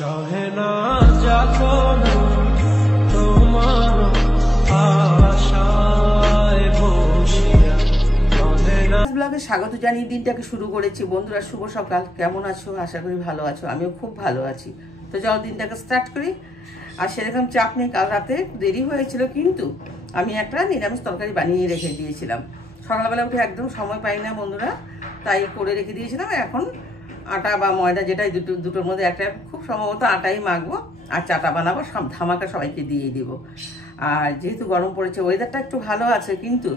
সহে না যাতনা তোমার আশায় বসিয়া ব্লগে স্বাগত জানিয়ে দিনটাকে শুরু করেছি। বন্ধুরা শুভ সকাল, কেমন আছো? আশা করি ভালো আছো, আমিও খুব ভালো আছি। তো চলো দিনটাকে স্টার্ট করি। আর সেরকম চাপ নেই, কাল রাতে দেরি হয়েছিল কিন্তু আমি একটা নিরামিষ তরকারি বানিয়ে রেখে দিয়েছিলাম। সকালবেলা উঠে একদম সময় পাই না বন্ধুরা, তাই করে রেখে দিয়েছিলাম। এখন আটা বা ময়দা যেটাই দুটোর মধ্যে একটা, খুব সম্ভবত আটাই মাখবো আর চাটা বানাবো, সব ধামাকা সবাইকে দিয়ে দিব। আর যেহেতু গরম পড়েছে, ওয়েদারটা একটু ভালো আছে, কিন্তু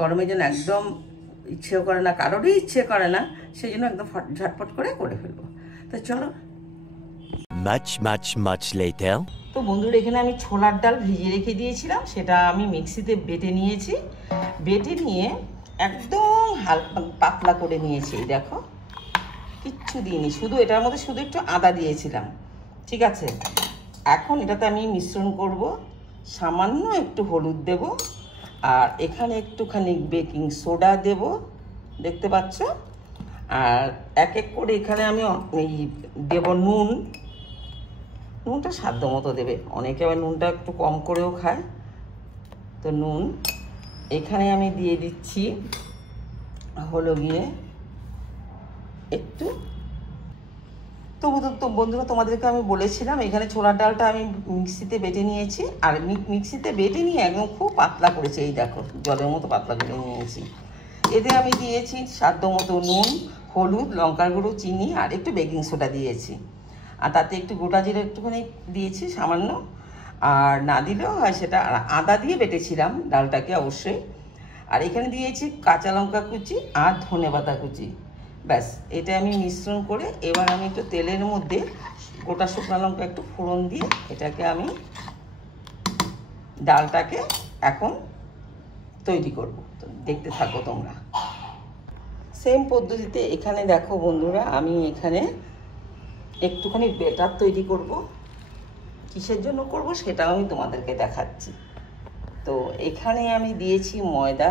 গরমের জন্য একদম ইচ্ছেও করে না, কারোরই ইচ্ছে করে না, সেই জন্য একদম ঝটপট করে ফেলবো। তো চলো। much later. তো বন্ধুরা, এখানে আমি ছোলার ডাল ভিজিয়ে রেখে দিয়েছিলাম, সেটা আমি মিক্সিতে বেটে নিয়েছি। বেটে নিয়ে একদম হালকা পাতলা করে নিয়েছি। দেখো, কিচ্ছু দিইনি, শুধু এটার মধ্যে শুধু একটু আদা দিয়েছিলাম, ঠিক আছে। এখন এটাতে আমি মিশ্রণ করব, সামান্য একটু হলুদ দেব, আর এখানে একটুখানি বেকিং সোডা দেব, দেখতে পাচ্ছ। আর এক এক করে এখানে আমি দেব নুনটা সাধ্য মতো দেবে, অনেকে আবার নুনটা একটু কম করেও খায়। তো নুন এখানে আমি দিয়ে দিচ্ছি হলো গিয়ে একটু। তো বন্ধুরা, তোমাদেরকে আমি বলেছিলাম এখানে ছোলার ডালটা আমি মিক্সিতে বেটে নিয়েছি, আর মিক্সিতে বেটে নিয়ে একদম খুব পাতলা করেছি। এই দেখো, জলের মতো পাতলা করে নিয়েছি। এতে আমি দিয়েছি সাধ্য মতো নুন, হলুদ, লঙ্কার গুঁড়ো, চিনি আর একটু বেকিং সোডা দিয়েছি। আর তাতে একটু গোটা জিরে একটুখানি দিয়েছি সামান্য, আর না দিলেও হয় সেটা। আর আদা দিয়ে বেটেছিলাম ডালটাকে অবশ্যই। আর এখানে দিয়েছি কাঁচা লঙ্কা কুচি আর ধনেপাতা কুচি। ব্যাস, এটা আমি মিশ্রণ করে এবার আমি একটু তেলের মধ্যে গোটা শুকনো লঙ্কা একটু ফোড়ন দিয়ে এটাকে আমি ডালটাকে এখন তৈরি করব। তো দেখতে থাকো তোমরা। সেম পদ্ধতিতে এখানে দেখো বন্ধুরা, আমি এখানে একটুখানি ব্যাটার তৈরি করব। কিসের জন্য করব সেটাও আমি তোমাদেরকে দেখাচ্ছি। তো এখানে আমি দিয়েছি ময়দা,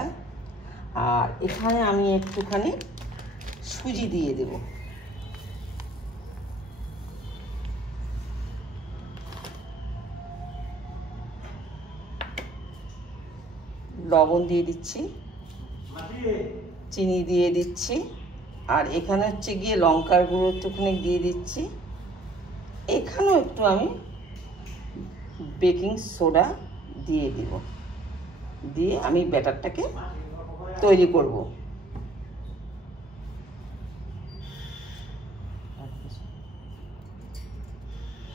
আর এখানে আমি একটুখানি সুজি দিয়ে দেব। লবণ দিয়ে দিচ্ছি, চিনি দিয়ে দিচ্ছি, আর এখানে হচ্ছে গিয়ে লঙ্কার গুঁড়ো একটুখানি দিয়ে দিচ্ছি। এখানেও একটু আমি বেকিং সোডা দিয়ে দিব, দিয়ে আমি ব্যাটারটাকে তৈরি করব।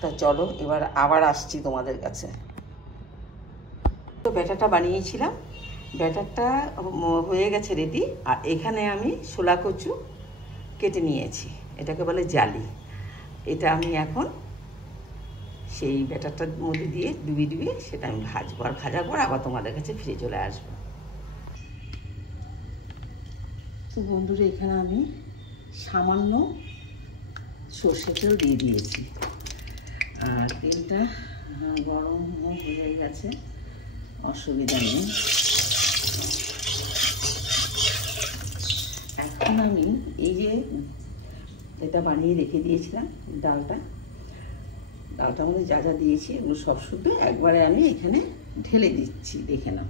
তা চলো এবার আবার আসছি তোমাদের কাছে। তো ব্যাটারটা বানিয়েছিলাম, ব্যাটারটা হয়ে গেছে রেডি। আর এখানে আমি শোলা কচু কেটে নিয়েছি, এটাকে বলে জালি। এটা আমি এখন সেই ব্যাটারটার মধ্যে দিয়ে ডুবিয়ে সেটা আমি ভাজবো, আর ভাজার পর আবার তোমাদের কাছে ফিরে চলে আসবো। তো বন্ধুরা, এখানে আমি সামান্য সর্ষে তেল দিয়ে দিয়েছি, আর তেলটা গরম হয়ে গেছে, অসুবিধা নেই। এখন আমি এই যে এটা বানিয়ে রেখে দিয়েছিলাম ডালটার মধ্যে যা যা দিয়েছি এগুলো সব শুদ্ধ একবারে আমি এখানে ঢেলে দিচ্ছি, দেখে নাও।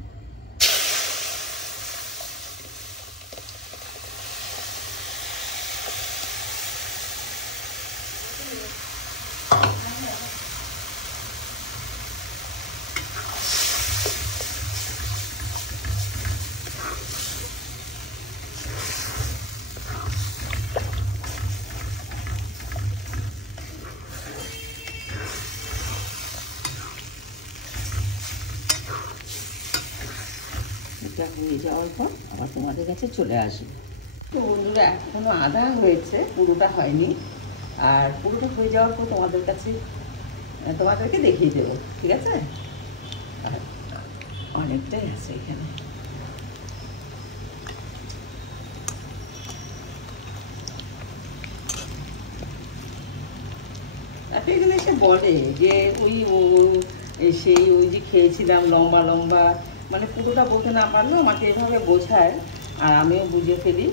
এটা হয়ে যাওয়ার পর আবার তোমাদের কাছে চলে আসবে। তো বন্ধুরা, এখনো আধা হয়েছে, পুরোটা হয়নি। আর পুরোটা হয়ে যাওয়ার পর তোমাদেরকে দেখিয়ে দেবো, ঠিক আছে। আর অনেকটাই আছে এখানে। আপনি এখানে এসে বলে যে ওই যে খেয়েছিলাম লম্বা লম্বা, মানে পুরোটা বলতে না পারলেও আমাকে এভাবে বোঝায়, আর আমিও বুঝে ফেলি।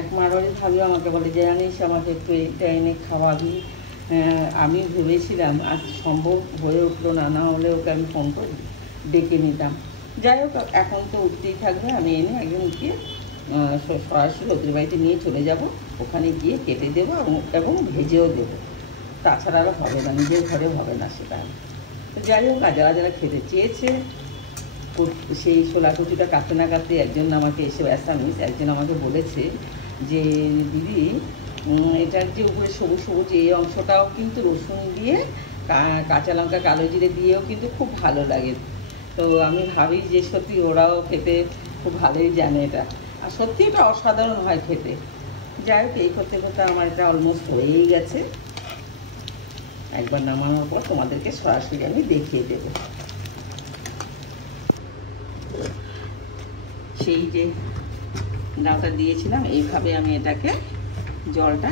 এক মারোয়ারি ভাবিও আমাকে বলে যে জানিস আমাকে একটু এটা এনে খাওয়াবি, আমি ভেবেছিলাম আজ সম্ভব হয়ে উঠলো না, না হলে ওকে আমি ফোন করে ডেকে নিতাম। যাই হোক, এখন তো উঠতেই থাকবে, আমি এনে একজনকে সরাসরি ওদের বাড়িতে নিয়ে চলে যাব, ওখানে গিয়ে কেটে দেবো এবং ভেজেও দেবো, তাছাড়া আর হবে না, নিজের ঘরে হবে না সেটা। তো যাই হোক, যারা যারা খেতে চেয়েছে সেই ছোলা কচুটা কাটতে না কাটতে একজন আমাকে এসে অ্যাসামিস একজন আমাকে বলেছে যে দিদি এটার যে উপরে সবুজ সবুজ এই অংশটাও কিন্তু রসুন দিয়ে কাঁচা লঙ্কা কালো জিরে দিয়েও কিন্তু খুব ভালো লাগে। তো আমি ভাবি যে সত্যি ওরাও খেতে খুব ভালোই জানে এটা, আর সত্যি এটা অসাধারণ হয় খেতে। যাই হোক, এই করতে করতে আমার এটা অলমোস্ট হয়েই গেছে। একবার নামানোর পর তোমাদেরকে সরাসরি আমি দেখিয়ে দেবো। সেই যে ডালটা দিয়েছিলাম, এইভাবে আমি এটাকে জলটা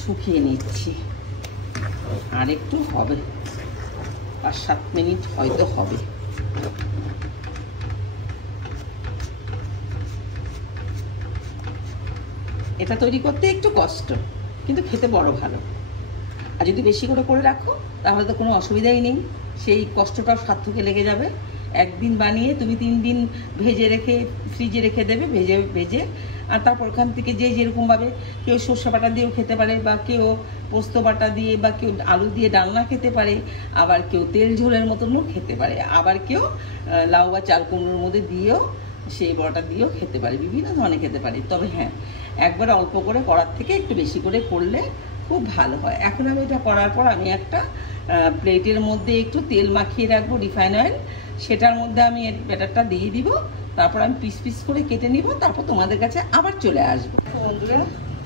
শুকিয়ে নিচ্ছি। আর একটু হবে, 5-7 মিনিট হয়তো হবে। এটা তৈরি করতে একটু কষ্ট, কিন্তু খেতে বড় ভালো। আর যদি বেশি করে রাখো তাহলে তো কোনো অসুবিধাই নেই, সেই কষ্টটাও সার্থকে লেগে যাবে। একদিন বানিয়ে তুমি 3 দিন ভেজে রেখে ফ্রিজে রেখে দেবে, ভেজে আর তারপর ওখান থেকে যে যেরকমভাবে কেউ সর্ষে বাটা দিয়েও খেতে পারে, বা কেউ পোস্ত বাটা দিয়ে, বা কেউ আলু দিয়ে ডালনা খেতে পারে, আবার কেউ তেল ঝোলের মতনও খেতে পারে, আবার কেউ লাউ বা চাল কুমড়োর মধ্যে দিয়েও সেই বড়াটা দিয়েও খেতে পারে, বিভিন্ন ধরনের খেতে পারে। তবে হ্যাঁ, একবার অল্প করে করার থেকে একটু বেশি করে করলে খুব ভালো হয়। এখন আমি এটা করার পর আমি একটা প্লেটের মধ্যে একটু তেল মাখিয়ে রাখবো, রিফাইন অয়েল, সেটার মধ্যে আমি এর ব্যাটারটা দিয়ে দিব। তারপর আমি পিস পিস করে কেটে নিব, তারপর তোমাদের কাছে আবার চলে আসবো। বন্ধুরা,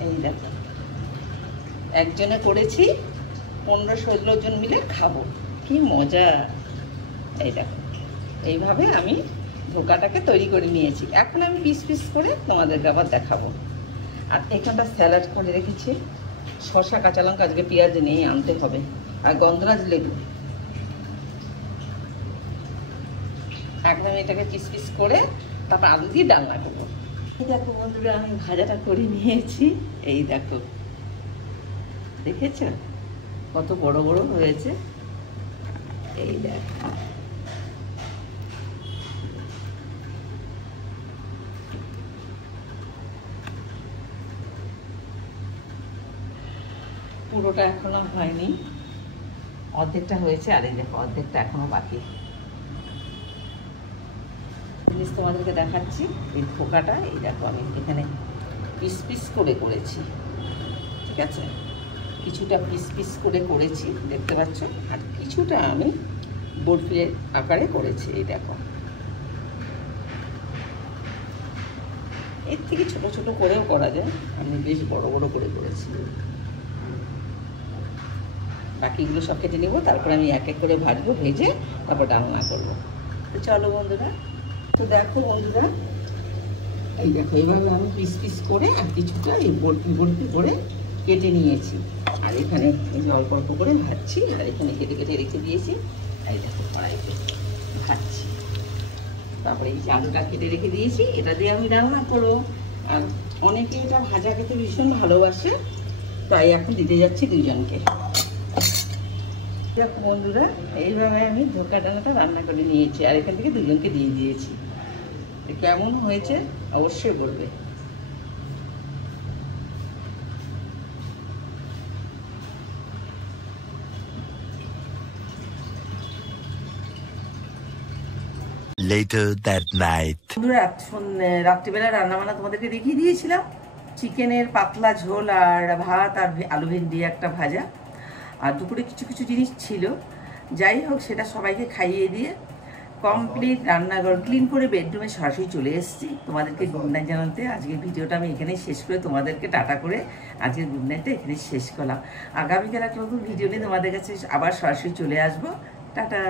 এই দেখো, একজনে করেছি, 15-16 জন মিলে খাবো, কি মজা। এই দেখো, এইভাবে আমি ধোকাটাকে তৈরি করে নিয়েছি। এখন আমি পিস পিস করে তোমাদেরকে আবার দেখাবো। আর এখানটা স্যালাড করে রেখেছি, শসা, কাঁচা লঙ্কা, আজকে পেঁয়াজ নেই, আনতে হবে, আর গন্ধরাজ লেবু। এখন আমি এটাকে পিস পিস করে তারপর আলু দিয়ে ডালনা করবো। এই দেখো বন্ধুরা, আমি ভাজাটা করে নিয়েছি। এই দেখো, দেখেছ কত বড় বড় হয়েছে। এই দেখো, পুরোটা এখনো হয়নি, অর্ধেকটা হয়েছে, আর এই দেখো অর্ধেকটা এখনো বাকি। জিনিস তোমাদেরকে দেখাচ্ছি, এই ধোকাটা এই দেখো আমি এখানে পিস পিস করে করেছি, ঠিক আছে? কিছুটা পিস পিস করে করেছি, দেখতে পাচ্ছ, আর কিছুটা আমি বরফির আকারে করেছি। এই দেখো, এর থেকে ছোট ছোট করেও করা যায়, আমি বেশ বড় বড় করে করেছি। বাকিগুলো সব কেটে নেবো, তারপর আমি এক এক করে ভাজবো, ভেজে তারপর ডালনা করবো। তো চলো বন্ধুরা, তো দেখো বন্ধুরা, এই দেখো এইভাবে আমি পিস পিস করে আর কিছুটা এই বরফি করে কেটে নিয়েছি। আর এখানে এই যে অল্প অল্প করে ভাজছি, আর এখানে কেটে কেটে রেখে দিয়েছি। এই দেখো কড়াইতে ভাজছি। তারপরে এই যে আলুটা কেটে রেখে দিয়েছি, এটা দিয়ে আমি রান্না করবো। আর অনেকে এটা ভাজা খেতে ভীষণ ভালোবাসে, তাই এখন দিতে যাচ্ছি দুজনকে। দেখো বন্ধুরা, এইভাবে আমি ধোকা ডানাটা রান্না করে নিয়েছি, আর এখান থেকে দুজনকে দিয়ে দিয়েছি। কেমন হয়েছে অবশ্যই বলবে। Later that night. বন্ধুরা, রাত্রিবেলা রান্নাবান্না তোমাদেরকে দেখিয়ে দিয়েছিলাম, চিকেনের পাতলা ঝোল আর ভাত আর আলু ভেন্ডি একটা ভাজা, আর দুপুরে কিছু কিছু জিনিস ছিল। যাই হোক, সেটা সবাইকে খাইয়ে দিয়ে কমপ্লিট রান্নাঘর ক্লিন করে বেডরুমে সরাসরি চলে এসেছি তোমাদেরকে গুড নাইট জানাতে। আজকের ভিডিওটা আমি এখানেই শেষ করে তোমাদেরকে টাটা করে আজকের গুড নাইটটা এখানে শেষ করলাম। আগামীকাল একটা নতুন ভিডিও নিয়ে তোমাদের কাছে আবার সরাসরি চলে আসবো। টাটা।